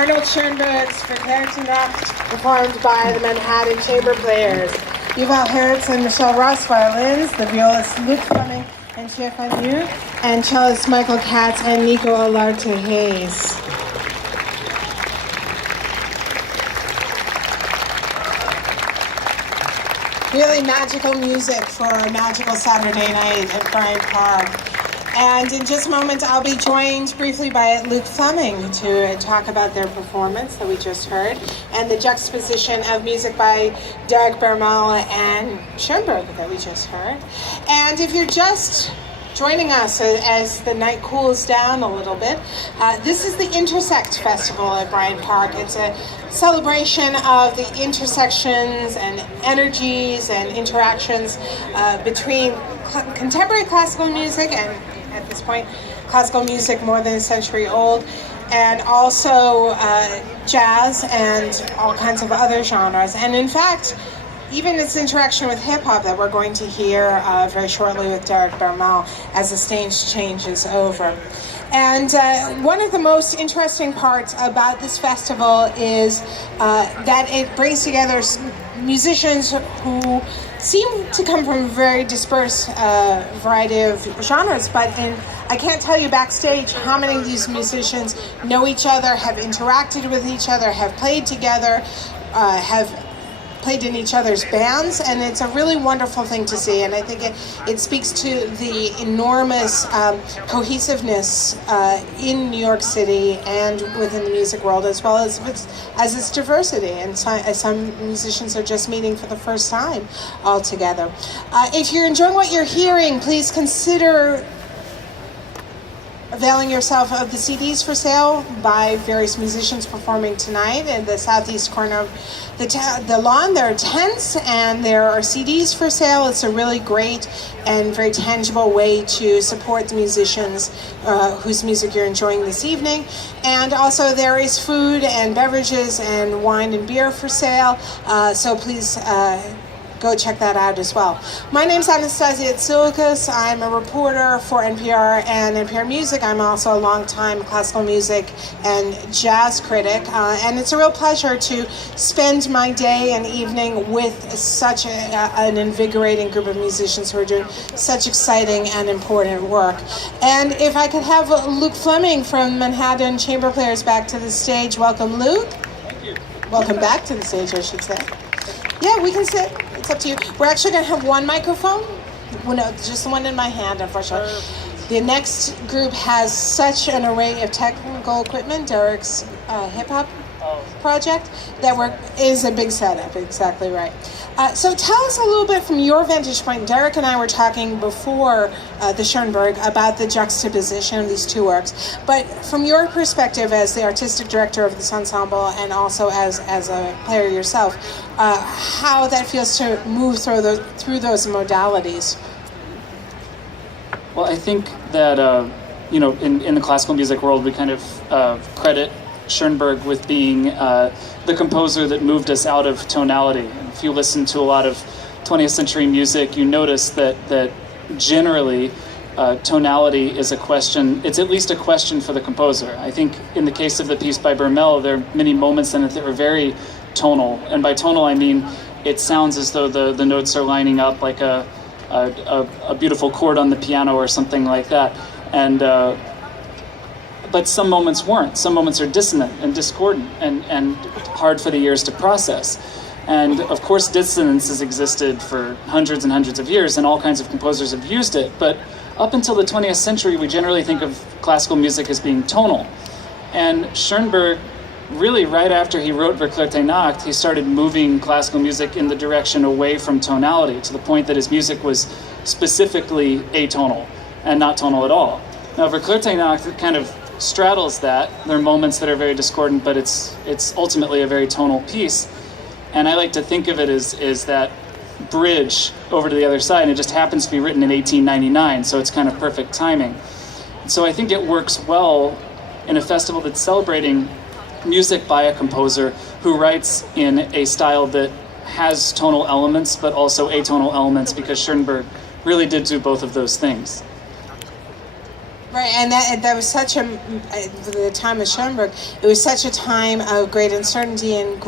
Arnold Schoenberg's Verklärte Nacht, performed by the Manhattan Chamber Players. Yuval Hertz and Michelle Ross violins, the violist Luc Fleming and Stefan Yu, and cellist Michael Katz and Nico Olarte Hayes. Really magical music for a magical Saturday night at Bryant Park. And in just a moment, I'll be joined briefly by Luc Fleming to talk about their performance that we just heard and the juxtaposition of music by Derek Bermel and Schoenberg that we just heard. And if you're just joining us as the night cools down a little bit, this is the Intersect Festival at Bryant Park. It's a celebration of the intersections and energies and interactions between contemporary classical music and, at this point, classical music more than a century old, and also jazz and all kinds of other genres. And in fact, even its interaction with hip-hop that we're going to hear very shortly with Derek Bermel as the stage changes over. And one of the most interesting parts about this festival is that it brings together musicians who seem to come from a very dispersed variety of genres, but I can't tell you backstage how many of these musicians know each other, have interacted with each other, have played together, have played in each other's bands, and it's a really wonderful thing to see. And I think it speaks to the enormous cohesiveness in New York City and within the music world, as well as its diversity. And some musicians are just meeting for the first time all together. If you're enjoying what you're hearing, please consider availing yourself of the CDs for sale by various musicians performing tonight in the southeast corner of the lawn. There are tents and there are CDs for sale. It's a really great and very tangible way to support the musicians whose music you're enjoying this evening. And also there is food and beverages and wine and beer for sale, so please go check that out as well. My name's Anastasia Tsoukas. I'm a reporter for NPR and NPR Music. I'm also a longtime classical music and jazz critic. And it's a real pleasure to spend my day and evening with such an invigorating group of musicians who are doing such exciting and important work. And if I could have Luc Fleming from Manhattan Chamber Players back to the stage. Welcome, Luc. Thank you. Welcome back to the stage, I should say. Yeah, we can sit. It's up to you. We're actually going to have one microphone. Well, no, just the one in my hand, unfortunately. The next group has such an array of technical equipment, Derek's hip-hop project, that is a big setup, exactly right. So tell us a little bit from your vantage point. Derek and I were talking before the Schoenberg about the juxtaposition of these two works, but from your perspective as the artistic director of this ensemble and also as a player yourself, how that feels to move through those modalities. Well, I think that, in the classical music world, we kind of credit Schoenberg with being the composer that moved us out of tonality. If you listen to a lot of 20th century music, you notice that generally tonality is a question, it's at least a question for the composer. I think in the case of the piece by Bermel, there are many moments in it that were very tonal. And by tonal, I mean it sounds as though the notes are lining up like a beautiful chord on the piano or something like that. And but some moments weren't. Some moments are dissonant and discordant and hard for the ears to process. And of course, dissonance has existed for hundreds and hundreds of years, and all kinds of composers have used it. But up until the 20th century, we generally think of classical music as being tonal. And Schoenberg, really right after he wrote Verklärte Nacht, he started moving classical music in the direction away from tonality, to the point that his music was specifically atonal and not tonal at all. Now, Verklärte Nacht kind of straddles that. There are moments that are very discordant, but it's ultimately a very tonal piece. And I like to think of it as that bridge over to the other side, and it just happens to be written in 1899, so it's kind of perfect timing. So I think it works well in a festival that's celebrating music by a composer who writes in a style that has tonal elements, but also atonal elements, because Schoenberg really did do both of those things. Right, and that was such the time of Schoenberg, it was such a time of great uncertainty and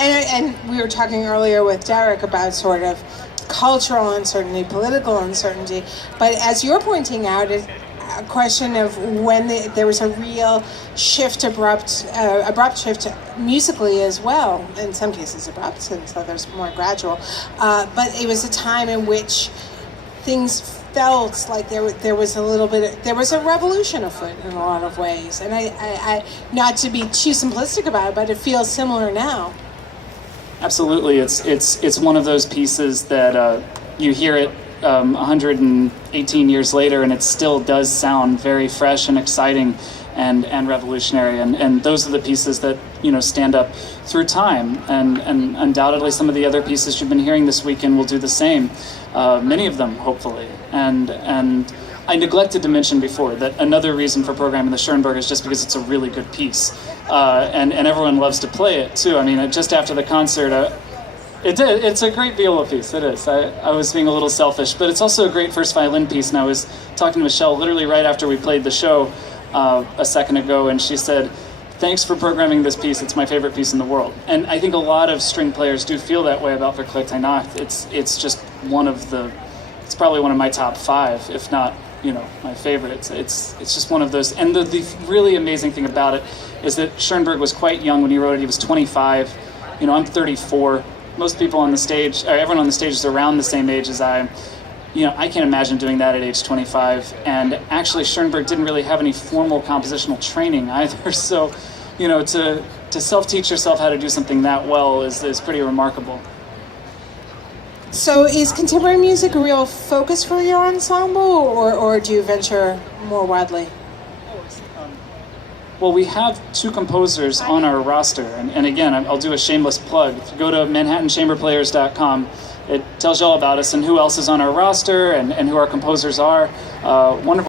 and we were talking earlier with Derek about sort of cultural uncertainty, political uncertainty, but as you're pointing out, it's a question of when there was a real shift, abrupt shift musically as well, in some cases abrupt, and so there's more gradual, but it was a time in which things felt like there was a revolution afoot in a lot of ways, and I not to be too simplistic about it, but it feels similar now. Absolutely, it's one of those pieces that you hear it 118 years later, and it still does sound very fresh and exciting and revolutionary, and those are the pieces that stand up through time, and undoubtedly some of the other pieces you've been hearing this weekend will do the same. Many of them, hopefully, and I neglected to mention before that another reason for programming the Schoenberg is just because it's a really good piece, and everyone loves to play it too. I mean, just after the concert, it's a great viola piece. It is. I was being a little selfish, but it's also a great first violin piece. And I was talking to Michelle literally right after we played the show a second ago, and she said, "Thanks for programming this piece. It's my favorite piece in the world." And I think a lot of string players do feel that way about Verklärte Nacht. It's just it's probably one of my top 5, if not my favorite. It's just one of those. And the really amazing thing about it is that Schoenberg was quite young when he wrote it. He was 25. I'm 34. Most people on the stage, everyone on the stage is around the same age as I am. I can't imagine doing that at age 25. And actually, Schoenberg didn't really have any formal compositional training either. So, to self-teach yourself how to do something that well is pretty remarkable. So is contemporary music a real focus for your ensemble, or do you venture more widely? Well, we have 2 composers on our roster, and again, I'll do a shameless plug. If you go to manhattanchamberplayers.com, it tells you all about us and who else is on our roster and who our composers are. Wonderful.